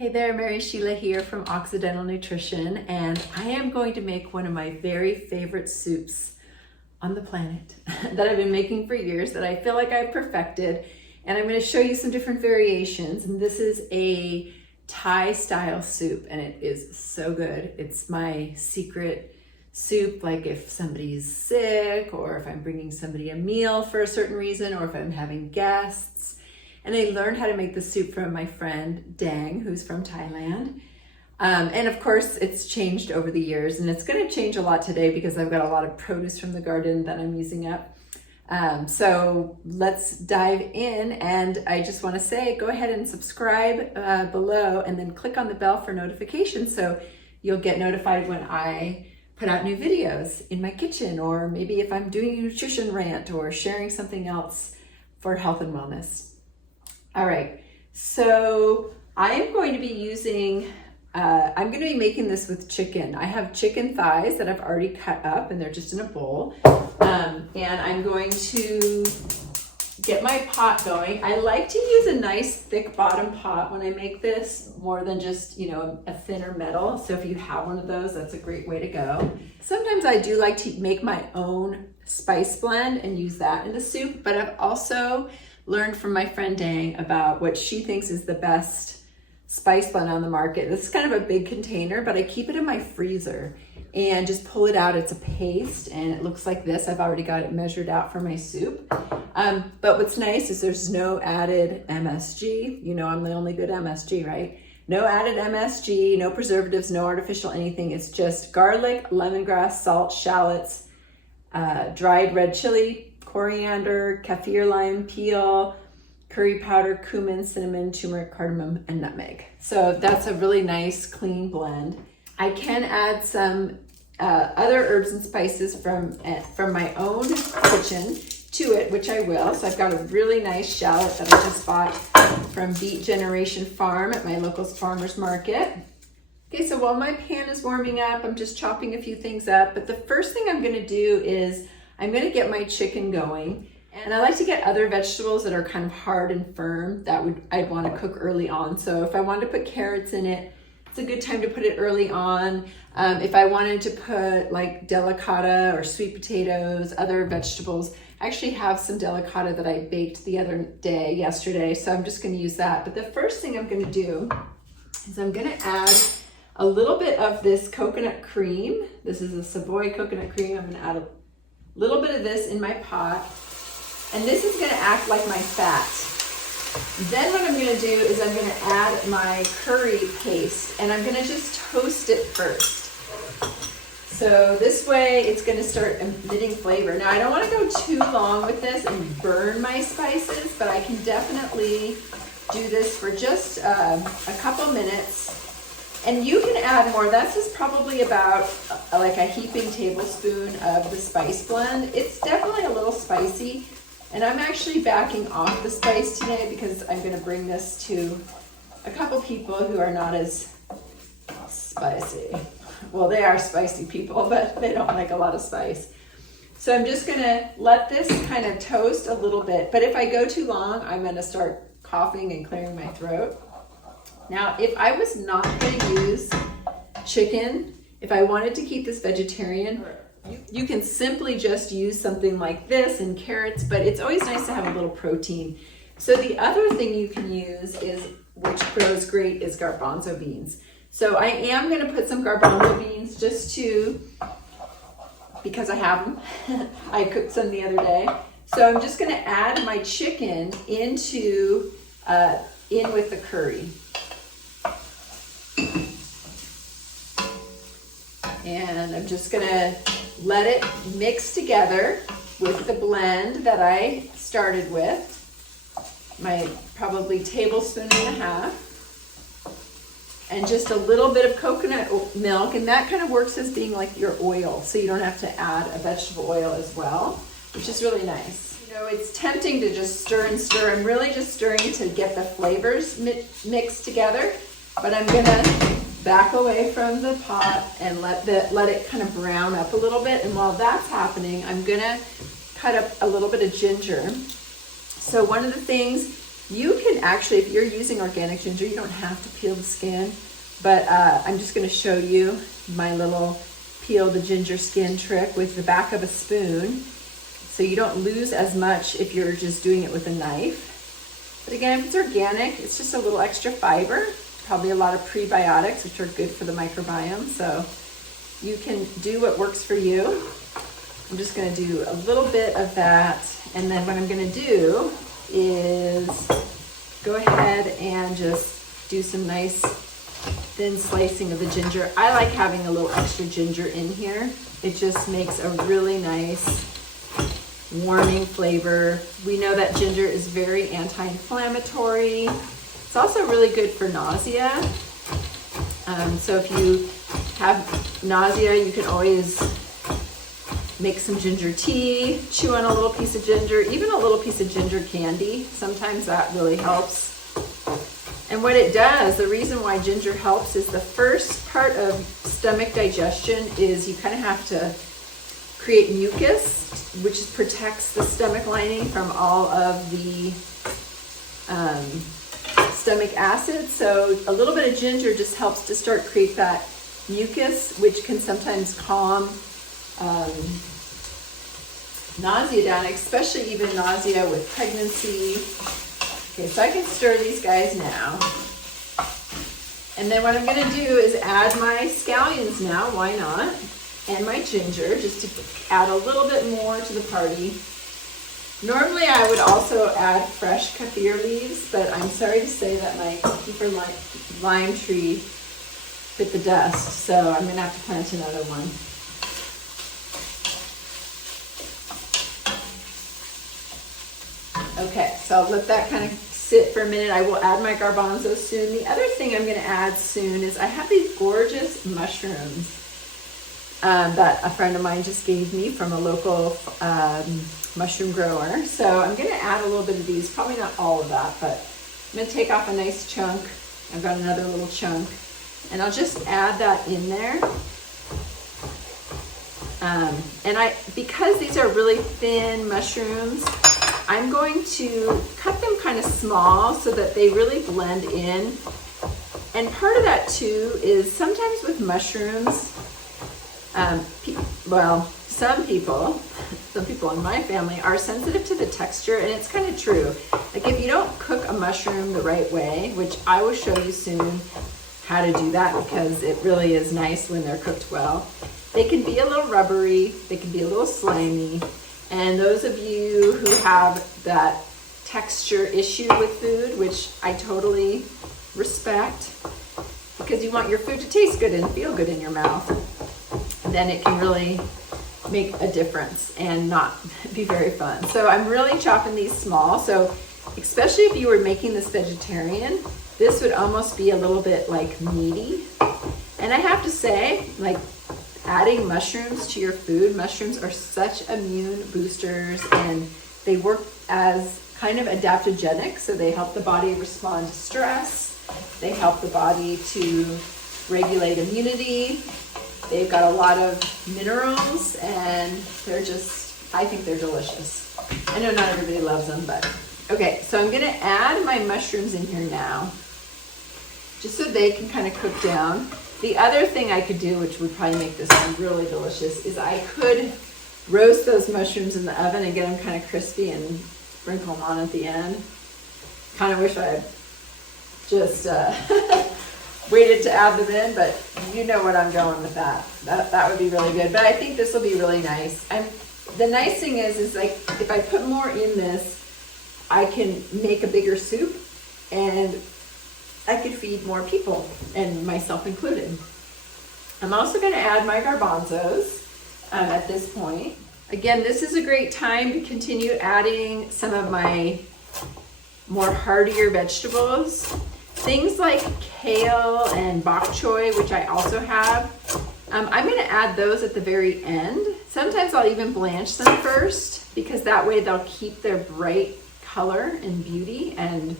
Hey there, Mary Sheila here from Occidental Nutrition, and I am going to make one of my very favorite soups on the planet that I've been making for years, that I feel like I've perfected, and I'm going to show you some different variations. And this is a Thai style soup, and it is so good. It's my secret soup, like if somebody's sick, or if I'm bringing somebody a meal for a certain reason, or if I'm having guests. And I learned how to make the soup from my friend Dang, who's from Thailand. And of course, it's changed over the years, and it's going to change a lot today because I've got a lot of produce from the garden that I'm using up. So let's dive in, and I just want to say, go ahead and subscribe below, and then click on the bell for notifications so you'll get notified when I put out new videos in my kitchen, or maybe if I'm doing a nutrition rant or sharing something else for health and wellness. All right, so I am going to be using, I'm going to be making this with chicken. I have chicken thighs that I've already cut up, and they're just in a bowl. And I'm going to get my pot going. I like to use a nice thick bottom pot when I make this, more than just, a thinner metal. So if you have one of those, that's a great way to go. Sometimes I do like to make my own spice blend and use that in the soup, but I've also learned from my friend Dang about what she thinks is the best spice blend on the market. This is kind of a big container, but I keep it in my freezer and just pull it out. It's a paste, and it looks like this. I've already got it measured out for my soup. But what's nice is there's no added MSG. I'm the only good MSG, right? No added MSG, no preservatives, no artificial anything. It's just garlic, lemongrass, salt, shallots, dried red chili, coriander, kaffir lime peel, curry powder, cumin, cinnamon, turmeric, cardamom, and nutmeg. So that's a really nice, clean blend. I can add some other herbs and spices from my own kitchen to it, which I will. So I've got a really nice shallot that I just bought from Beet Generation Farm at my local farmer's market. Okay, so while my pan is warming up, I'm just chopping a few things up. But the first thing I'm gonna do is I'm gonna get my chicken going. And I like to get other vegetables that are kind of hard and firm that I'd wanna cook early on. So if I wanted to put carrots in it, it's a good time to put it early on. If I wanted to put like delicata or sweet potatoes, other vegetables, I actually have some delicata that I baked yesterday, so I'm just gonna use that. But the first thing I'm gonna do is I'm gonna add a little bit of this coconut cream. This is a Savoy coconut cream. I'm gonna add a little bit of this in my pot, and this is gonna act like my fat. Then what I'm gonna do is I'm gonna add my curry paste, and I'm gonna just toast it first. So this way it's gonna start emitting flavor. Now I don't wanna go too long with this and burn my spices, but I can definitely do this for just a couple minutes. And you can add more. This is probably about like a heaping tablespoon of the spice blend. It's definitely a little spicy, and I'm actually backing off the spice today because I'm gonna bring this to a couple people who are not as spicy. Well, they are spicy people, but they don't like a lot of spice. So I'm just gonna let this kind of toast a little bit, but if I go too long, I'm gonna start coughing and clearing my throat. Now, if I was not gonna use chicken, if I wanted to keep this vegetarian, you can simply just use something like this and carrots, but it's always nice to have a little protein. So the other thing you can use which grows great, is garbanzo beans. So I am gonna put some garbanzo beans because I have them. I cooked some the other day. So I'm just gonna add my chicken in with the curry. And I'm just gonna let it mix together with the blend that I started with, my probably tablespoon and a half, and just a little bit of coconut milk, and that kind of works as being like your oil, so you don't have to add a vegetable oil as well, which is really nice. It's tempting to just stir and stir. I'm really just stirring to get the flavors mixed together, but I'm gonna back away from the pot and let it kind of brown up a little bit. And while that's happening, I'm gonna cut up a little bit of ginger. So one of the things You can actually, if you're using organic ginger, you don't have to peel the skin, but I'm just gonna show you my little peel the ginger skin trick with the back of a spoon, so you don't lose as much if you're just doing it with a knife. But again, if it's organic, it's just a little extra fiber, probably a lot of prebiotics, which are good for the microbiome, so you can do what works for you. I'm just gonna do a little bit of that, and then what I'm gonna do is go ahead and just do some nice thin slicing of the ginger. I like having a little extra ginger in here. It just makes a really nice warming flavor. We know that ginger is very anti-inflammatory. It's also really good for nausea. So if you have nausea, you can always make some ginger tea, chew on a little piece of ginger, even a little piece of ginger candy. Sometimes that really helps. And what it does, the reason why ginger helps is the first part of stomach digestion is you kind of have to create mucus, which protects the stomach lining from all of the stomach acid. So a little bit of ginger just helps to start create that mucus, which can sometimes calm nausea down, especially even nausea with pregnancy. Okay, so I can stir these guys now. And then what I'm gonna do is add my scallions now, why not? And my ginger, just to add a little bit more to the party. Normally I would also add fresh kaffir leaves, but I'm sorry to say that my keeper lime tree bit the dust, so I'm gonna have to plant another one. Okay, so I'll let that kind of sit for a minute. I will add my garbanzos soon. The other thing I'm gonna add soon is I have these gorgeous mushrooms that a friend of mine just gave me from a local mushroom grower. So I'm gonna add a little bit of these, probably not all of that, but I'm gonna take off a nice chunk. I've got another little chunk, and I'll just add that in there. And because these are really thin mushrooms, I'm going to cut them kind of small so that they really blend in. And part of that too is sometimes with mushrooms, some people in my family are sensitive to the texture, and it's kind of true. Like if you don't cook a mushroom the right way, which I will show you soon how to do that because it really is nice when they're cooked well, they can be a little rubbery, they can be a little slimy. And those of you who have that texture issue with food, which I totally respect, because you want your food to taste good and feel good in your mouth, then it can really make a difference and not be very fun. So I'm really chopping these small. So especially if you were making this vegetarian, this would almost be a little bit like meaty. And I have to say, like, adding mushrooms to your food, mushrooms are such immune boosters, and they work as kind of adaptogenic, so they help the body respond to stress. They help the body to regulate immunity. They've got a lot of minerals, and they're just, I think they're delicious. I know not everybody loves them, but okay, so I'm gonna add my mushrooms in here now, just so they can kind of cook down. The other thing I could do, which would probably make this one really delicious, is I could roast those mushrooms in the oven and get them kind of crispy and sprinkle them on at the end. Kind of wish I had just waited to add them in, but you know what I'm going with that. That would be really good. But I think this will be really nice. The nice thing is like if I put more in this, I can make a bigger soup, and I could feed more people, and myself included. I'm also going to add my garbanzos at this point. Again, this is a great time to continue adding some of my more heartier vegetables. Things like kale and bok choy, which I also have. I'm going to add those at the very end. Sometimes I'll even blanch them first, because that way they'll keep their bright color and beauty, and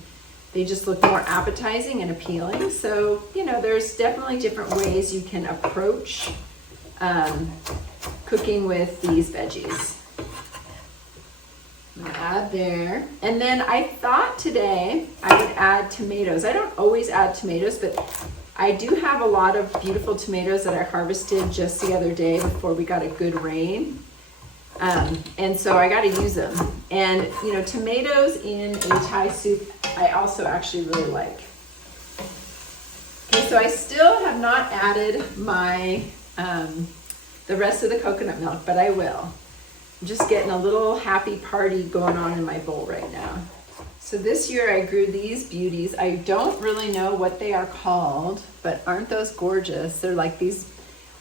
they just look more appetizing and appealing. So, you know, there's definitely different ways you can approach cooking with these veggies. I'm gonna add there. And then I thought today I would add tomatoes. I don't always add tomatoes, but I do have a lot of beautiful tomatoes that I harvested just the other day before we got a good rain. And so I got to use them. And, you know, tomatoes in a Thai soup, I also actually really like. Okay, so I still have not added my, the rest of the coconut milk, but I will. I'm just getting a little happy party going on in my bowl right now. So this year I grew these beauties. I don't really know what they are called, but aren't those gorgeous? They're like these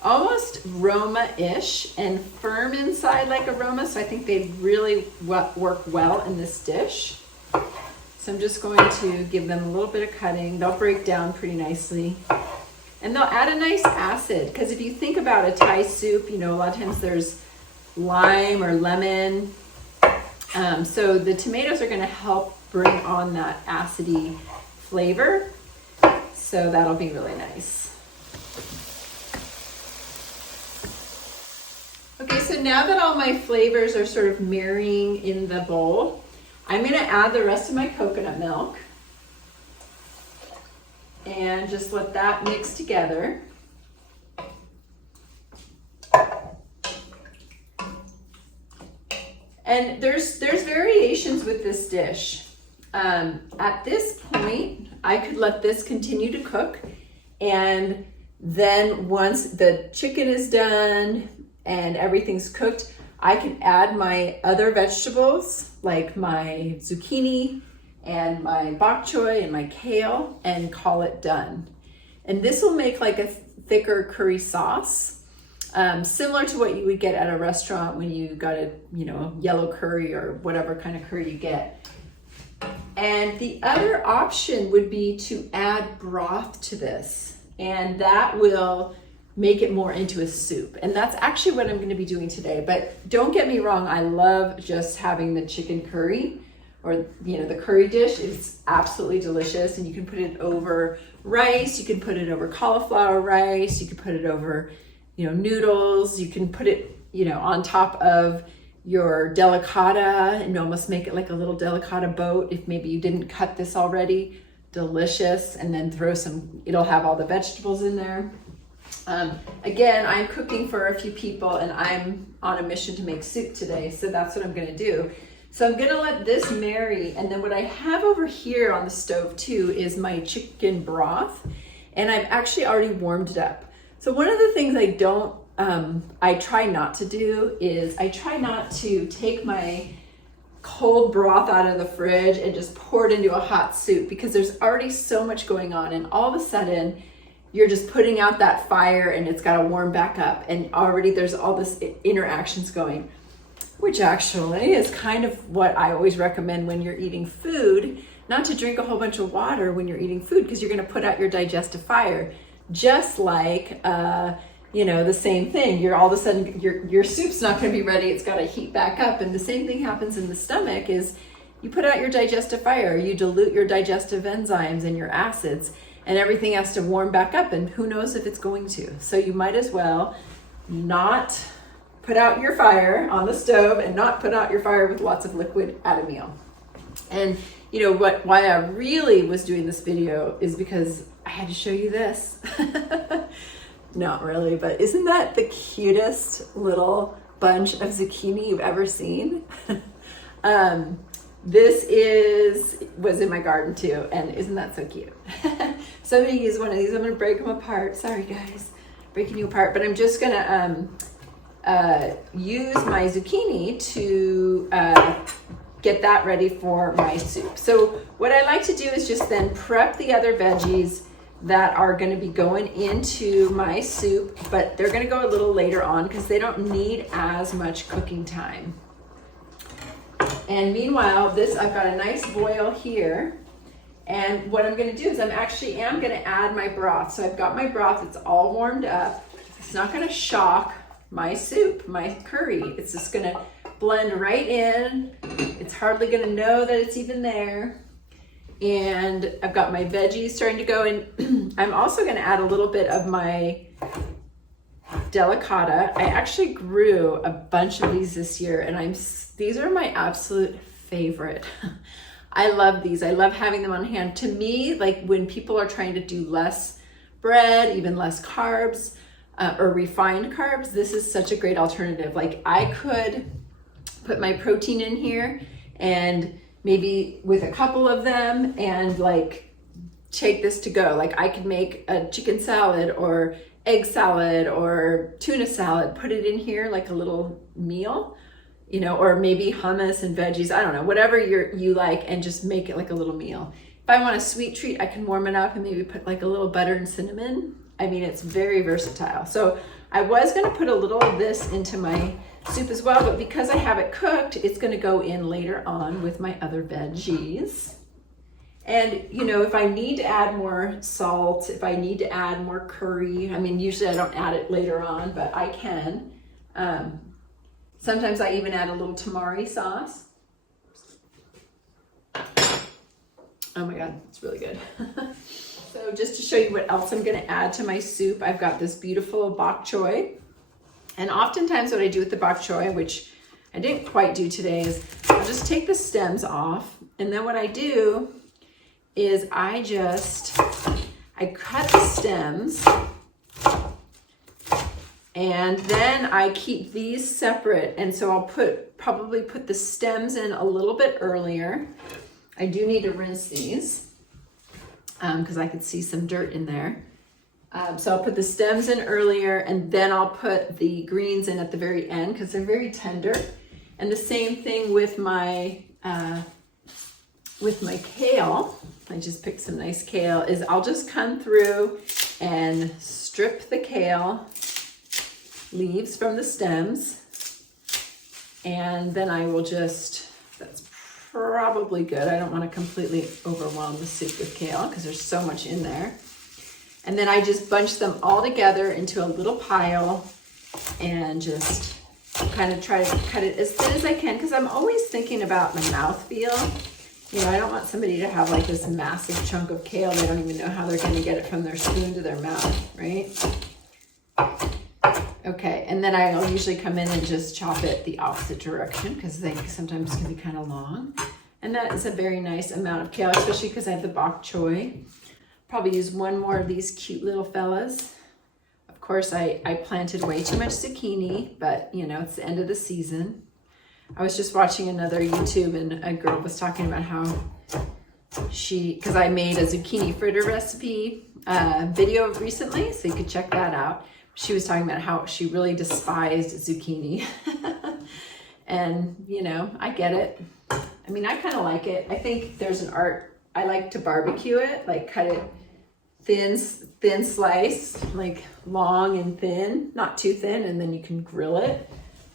almost Roma-ish and firm inside like a Roma, so I think they really work well in this dish. So I'm just going to give them a little bit of cutting. They'll break down pretty nicely. And they'll add a nice acid, because if you think about a Thai soup, you know, a lot of times there's lime or lemon. So the tomatoes are going to help bring on that acidy flavor. So that'll be really nice. Okay, so now that all my flavors are sort of marrying in the bowl, I'm going to add the rest of my coconut milk and just let that mix together. And there's variations with this dish. At this point, I could let this continue to cook, and then once the chicken is done and everything's cooked, I can add my other vegetables like my zucchini and my bok choy and my kale and call it done. And this will make like a thicker curry sauce, similar to what you would get at a restaurant when you got a, you know, yellow curry or whatever kind of curry you get. And the other option would be to add broth to this, and that will make it more into a soup. And that's actually what I'm going to be doing today. But don't get me wrong, I love just having the chicken curry, or, you know, the curry dish. It's absolutely delicious, and you can put it over rice, you can put it over cauliflower rice, you can put it over, you know, noodles, you can put it, you know, on top of your delicata and almost make it like a little delicata boat if maybe you didn't cut this already. Delicious. And then throw some, it'll have all the vegetables in there. Again, I'm cooking for a few people and I'm on a mission to make soup today, so that's what I'm going to do. So I'm going to let this marry, and then what I have over here on the stove too is my chicken broth, and I've actually already warmed it up. So one of the things I try not to do is I try not to take my cold broth out of the fridge and just pour it into a hot soup, because there's already so much going on, and all of a sudden you're just putting out that fire and it's got to warm back up, and already there's all this interactions going, which actually is kind of what I always recommend when you're eating food, not to drink a whole bunch of water when you're eating food, because you're going to put out your digestive fire. Just like, you know, the same thing. You're all of a sudden, your soup's not going to be ready. It's got to heat back up. And the same thing happens in the stomach is you put out your digestive fire, you dilute your digestive enzymes and your acids, and everything has to warm back up, and who knows if it's going to. So you might as well not put out your fire on the stove and not put out your fire with lots of liquid at a meal. And you know what, why I really was doing this video is because I had to show you this. Not really, but isn't that the cutest little bunch of zucchini you've ever seen? This was in my garden too, and isn't that so cute? So I'm gonna use one of these. I'm gonna break them apart. Sorry guys, breaking you apart, but I'm just gonna use my zucchini to get that ready for my soup. So what I like to do is just then prep the other veggies that are going to be going into my soup, but they're going to go a little later on because they don't need as much cooking time. And meanwhile, I've got a nice boil here, and what I'm going to do is I'm going to add my broth. So I've got my broth, it's all warmed up. It's not going to shock my soup, my curry. It's just going to blend right in. It's hardly going to know that it's even there. And I've got my veggies starting to go in. I'm also going to add a little bit of my delicata. I actually grew a bunch of these this year, and these are my absolute favorite. I love these. I love having them on hand. To me, like when people are trying to do less bread, even less carbs, or refined carbs, this is such a great alternative. Like I could put my protein in here and maybe with a couple of them and like take this to go. Like I could make a chicken salad or egg salad or tuna salad, put it in here like a little meal, you know, or maybe hummus and veggies, I don't know, whatever you like, and just make it like a little meal. If I want a sweet treat, I can warm it up and maybe put like a little butter and cinnamon. I mean, it's very versatile. So I was gonna put a little of this into my soup as well, but because I have it cooked, it's gonna go in later on with my other veggies. And you know, if I need to add more salt, if I need to add more curry, I mean, usually I don't add it later on, but I can. Sometimes I even add a little tamari sauce. Oh my God, it's really good. So just to show you what else I'm gonna add to my soup, I've got this beautiful bok choy. And oftentimes what I do with the bok choy, which I didn't quite do today, is I'll just take the stems off. And then what I do is I cut the stems, and then I keep these separate. And so I'll probably put the stems in a little bit earlier. I do need to rinse these because I could see some dirt in there. So I'll put the stems in earlier, and then I'll put the greens in at the very end because they're very tender. And the same thing with my kale. I just picked some nice kale. Is I'll just come through and strip the kale leaves from the stems, and then I will just, that's probably good. I don't want to completely overwhelm the soup with kale because there's so much in there. And then I just bunch them all together into a little pile and just kind of try to cut it as thin as I can because I'm always thinking about the mouthfeel. You know, I don't want somebody to have like this massive chunk of kale. They don't even know how they're going to get it from their spoon to their mouth, right? Okay, and then I'll usually come in and just chop it the opposite direction because they sometimes can be kind of long. And that is a very nice amount of kale, especially because I have the bok choy. Probably use one more of these cute little fellas. Of course, I planted way too much zucchini, but you know, it's the end of the season. I was just watching another YouTube and a girl was talking about how because I made a zucchini fritter recipe video recently, so you could check that out. She was talking about how she really despised zucchini. And, you know, I get it. I mean, I kind of like it. I think there's an art. I like to barbecue it, like cut it thin slice, like long and thin, not too thin, and then you can grill it.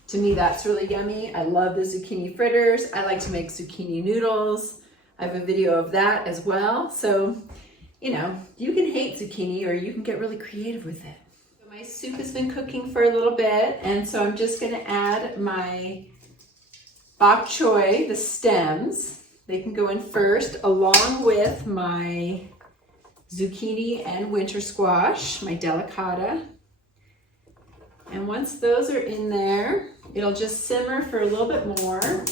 To me, that's really yummy. I love the zucchini fritters. I like to make zucchini noodles. I have a video of that as well. So, you know, you can hate zucchini or you can get really creative with it. My soup has been cooking for a little bit, and so I'm just going to add my bok choy, the stems. They can go in first, along with my zucchini and winter squash, my delicata. And once those are in there, it'll just simmer for a little bit more.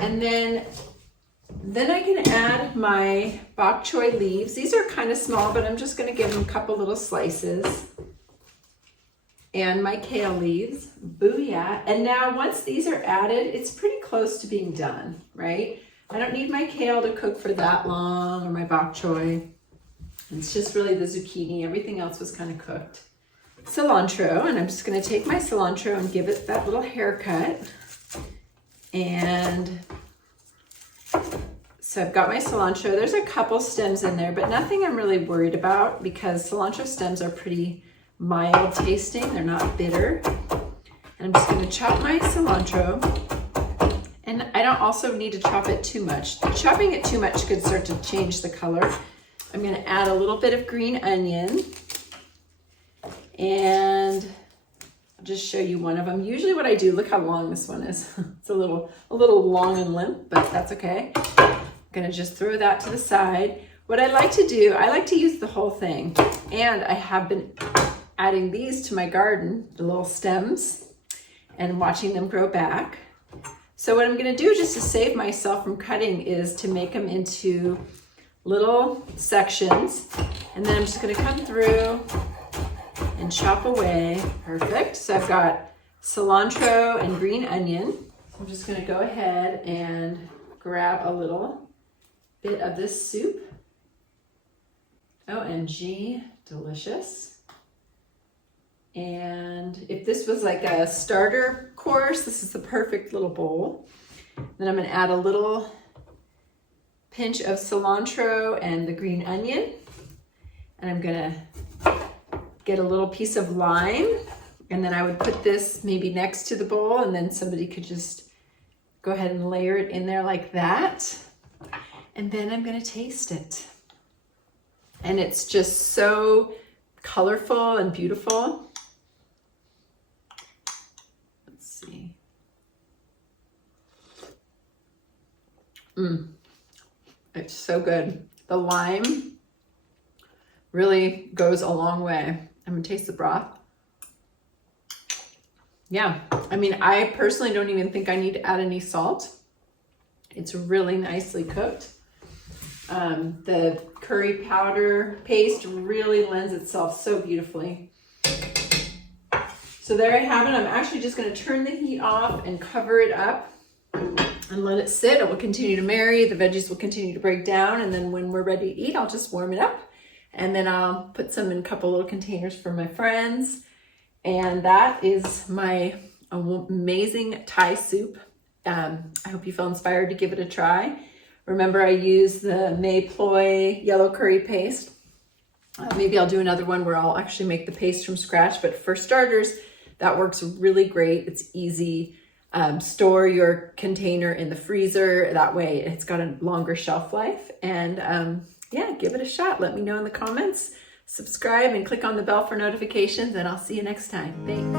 And then I can add my bok choy leaves. These are kind of small, but I'm just going to give them a couple little slices. And my kale leaves. Booyah. And now once these are added, it's pretty close to being done, right? I don't need my kale to cook for that long, or my bok choy. It's just really the zucchini. Everything else was kind of cooked. Cilantro, and I'm just going to take my cilantro and give it that little haircut. And so I've got my cilantro. There's a couple stems in there, but nothing I'm really worried about because cilantro stems are pretty mild tasting. They're not bitter. And I'm just going to chop my cilantro. And I don't also need to chop it too much. Chopping it too much could start to change the color. I'm going to add a little bit of green onion. And I'll just show you one of them. Usually what I do, look how long this one is. It's a little long and limp, but that's okay. I'm gonna just throw that to the side. What I like to do, I like to use the whole thing. And I have been adding these to my garden, the little stems, and watching them grow back. So what I'm gonna do just to save myself from cutting is to make them into little sections. And then I'm just gonna come through and chop away. Perfect. So I've got cilantro and green onion. I'm just gonna go ahead and grab a little bit of this soup. OMG, delicious. And if this was like a starter course, this is the perfect little bowl. Then I'm gonna add a little pinch of cilantro and the green onion. And I'm gonna get a little piece of lime. And then I would put this maybe next to the bowl, and then somebody could just go ahead and layer it in there like that. And then I'm gonna taste it. And it's just so colorful and beautiful. Let's see. It's so good. The lime really goes a long way. I'm gonna taste the broth. Yeah, I mean, I personally don't even think I need to add any salt. It's really nicely cooked. The curry powder paste really lends itself so beautifully. So there I have it. I'm actually just gonna turn the heat off and cover it up and let it sit. It will continue to marry. The veggies will continue to break down. And then when we're ready to eat, I'll just warm it up. And then I'll put some in a couple little containers for my friends. And that is my amazing Thai soup. I hope you feel inspired to give it a try. Remember, I use the May Ploy yellow curry paste. Maybe I'll do another one where I'll actually make the paste from scratch. But for starters, that works really great. It's easy. Store your container in the freezer. That way it's got a longer shelf life. And yeah, give it a shot. Let me know in the comments. Subscribe and click on the bell for notifications, and I'll see you next time. Thanks.